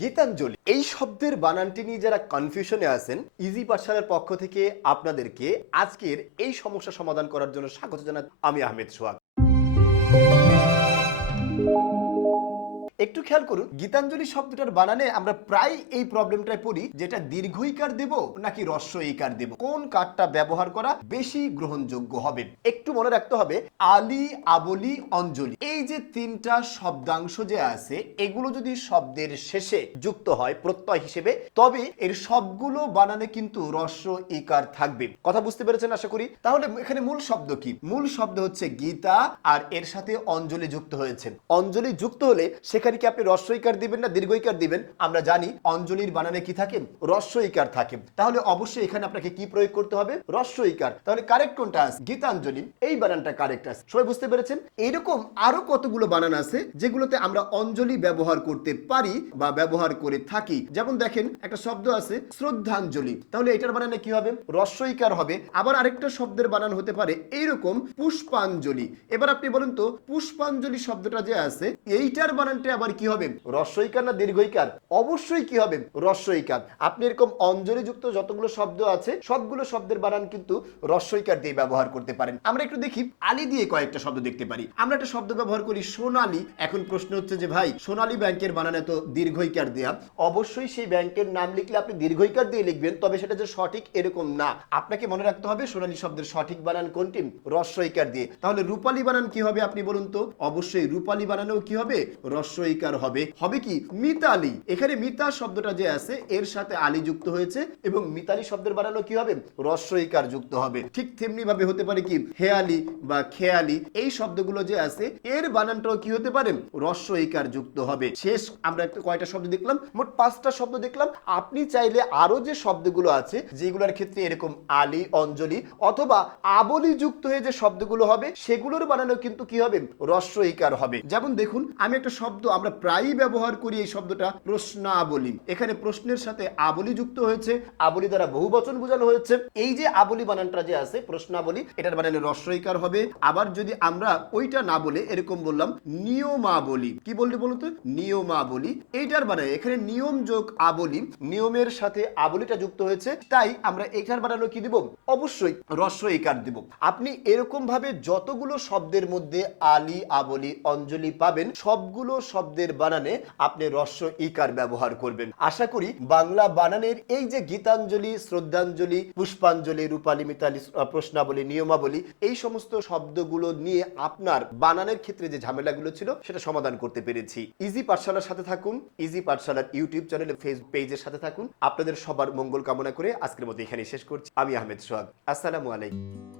গীতাঞ্জলি। এই শব্দের বানানটি নিয়ে যারা কনফিউশনে আছেন ইজি পাঠশালার পক্ষ থেকে আপনাদেরকে আজকের এই সমস্যা সমাধান করার জন্য স্বাগত জানাচ্ছি আমি আহমেদ সোহাগ। একটু খেয়াল করুন, গীতাঞ্জলি শব্দটার বানানে আমরা প্রায় এই প্রবলেমটায় পড়ি, যেটা দীর্ঘইকার দেব নাকি রস্য ইকার দেব? কোন কারটা ব্যবহার করা বেশি গ্রহণযোগ্য হবে? একটু মনে রাখতে হবে, আলি, আবলি, অঞ্জলি। এই যে তিনটা শব্দাংশ যে আছে, এগুলো যদি শব্দের শেষে যুক্ত হয়, প্রত্যয় হিসেবে, তবে এর সবগুলো বানানে কিন্তু রস্য ইকার থাকবে। কথা বুঝতে পেরেছেন আশা করি? তাহলে এখানে মূল শব্দ কি? মূল শব্দ হচ্ছে গীতা আর এর সাথে অঞ্জলি যুক্ত হয়েছে। অঞ্জলি যুক্ত হলে সেখানে কি আপনি রস্বইকার দিবেন না, দীর্ঘইকার দিবেন। আমরা জানি অঞ্জলির বানানে কি থাকে? রস্বইকার থাকে। তাহলে অবশ্যই এখানে আপনাকে কি প্রয়োগ করতে হবে? রস্বইকার তাহলে কারেক্ট কোনটা আছে? গীতাঞ্জলি। এই বানানটা কারেক্ট আছে। সবাই বুঝতে পেরেছেন? এইরকম আরও কতগুলো বানান আছে, যেগুলোতে আমরা অঞ্জলি ব্যবহার করতে পারি বা ব্যবহার করে থাকি। যেমন দেখেন, একটা শব্দ আছে, শ্রদ্ধাঞ্জলি। তাহলে এটার বানানে কি হবে? রস্বইকার হবে। আবার আরেকটা শব্দের বানান হতে পারে, এইরকম পুষ্পাঞ্জলি। এবার আপনি বলুন তো, পুষ্পাঞ্জলি শব্দটা যে আছে, এইটার বানানটা আবার কি হবে? রস্বইকার না দীর্ঘইকার? অবশ্যই কি হবে? রস্বইকার আপনি এরকম অঞ্জলিযুক্ত যতগুলো শব্দ আছে, সবগুলো শব্দের বানান কিন্তু রস্বইকার দিয়ে ব্যবহার করতে পারেন। আমরা একটু দেখি, আলি দিয়ে কয়েকটা শব্দ দেখতে পারি। আমরা একটা শব্দ ব্যবহার করি, সোনালী। এখন প্রশ্ন হচ্ছে যে, ভাই, সোনালী ব্যাংকের বানানে তো দীর্ঘইকার দেয়া। অবশ্যই সেই ব্যাংকের নাম লিখলে আপনি দীর্ঘইকার দিয়ে লিখবেন, তবে সেটা যে সঠিক এরকম না। আপনাকে মনে রাখতে হবে, সোনালী শব্দের সঠিক বানান কোনটি? রস্বইকার দিয়ে। তাহলে রূপালী বানান কি হবে আপনি বলুন তো? অবশ্যই রূপালী বানানেও কি হবে? রস্বইকার হবে। হবে কি? মিতালি। এখানে মিতা শব্দটা যে আছে, এর সাথে আলী যুক্ত হয়েছে এবং মিতালি শব্দের বানানো কি হবে? রস্বইকার যুক্ত হবে। ঠিক তেমনি ভাবে হতে পারে কি? হেয়ালি বা খেয়ালি এই শব্দগুলো যে আছে, এর বানানটাও কি হতে পারে? রস্বইকার যুক্ত হবে। শেষ আমরা একটা কয়টা শব্দ দেখলাম? মোট পাঁচটা শব্দ দেখলাম। আপনি চাইলে আরও যে শব্দগুলো আছে, যেগুলোর ক্ষেত্রে এরকম আলী, অঞ্জলি অথবা আবলি যুক্ত হয়ে যে শব্দগুলো হবে, সেগুলোর বানানো কিন্তু কি হবে? রস্বইকার হবে। যেমন দেখুন, আমি একটা শব্দ আমরা প্রায়ই ব্যবহার করি এই শব্দটা প্রশ্নাবলী। এখানে প্রশ্নের সাথে আবলি যুক্ত হয়েছে। আবলি দ্বারা বহু বচন বোঝানো হয়েছে। এই যে আবলি বানানটা যে আছে, প্রশ্নাবলী, এটার বানানে রস্বইকার হবে। আবার যদি আমরা ওইটা না বলে এরকম বললাম, নিয়মাবলী। কি বললি বলুন তো? নিয়মাবলী। এইটার বানায় এখানে নিয়ম যোগ আবলি। নিয়মের সাথে আবলিটা যুক্ত হয়েছে। তাই আমরা এটার বানানো কি দিব? অবশ্যই রস্বইকার দিব। আপনি এরকম ভাবে যতগুলো শব্দের মধ্যে আলি, আবলি, অঞ্জলি পাবেন, সবগুলো শব্দের বানানে আপনি রস্য ইকার ব্যবহার করবেন। আশা করি বাংলা বানানের এই যে গীতাঞ্জলি, শ্রদ্ধাঞ্জলি, পুষ্পাঞ্জলি রূপালী মিতালি প্রশ্নাবলী, নিয়মাবলী, এই সমস্ত শব্দগুলো নিয়ে আপনার বানানের ক্ষেত্রে যে ঝামেলাগুলো ছিল, সেটা সমাধান করতে পেরেছি। ইজি পাঠশালার সাথে থাকুন, ইজি পাঠশালার ইউটিউব চ্যানেল ফেসবুক পেজের সাথে থাকুন। আপনাদের সবার মঙ্গল কামনা করে আজকের মতো এখানে শেষ করছি। আমি আহমেদ সোহাগ। আসসালামু আলাইকুম।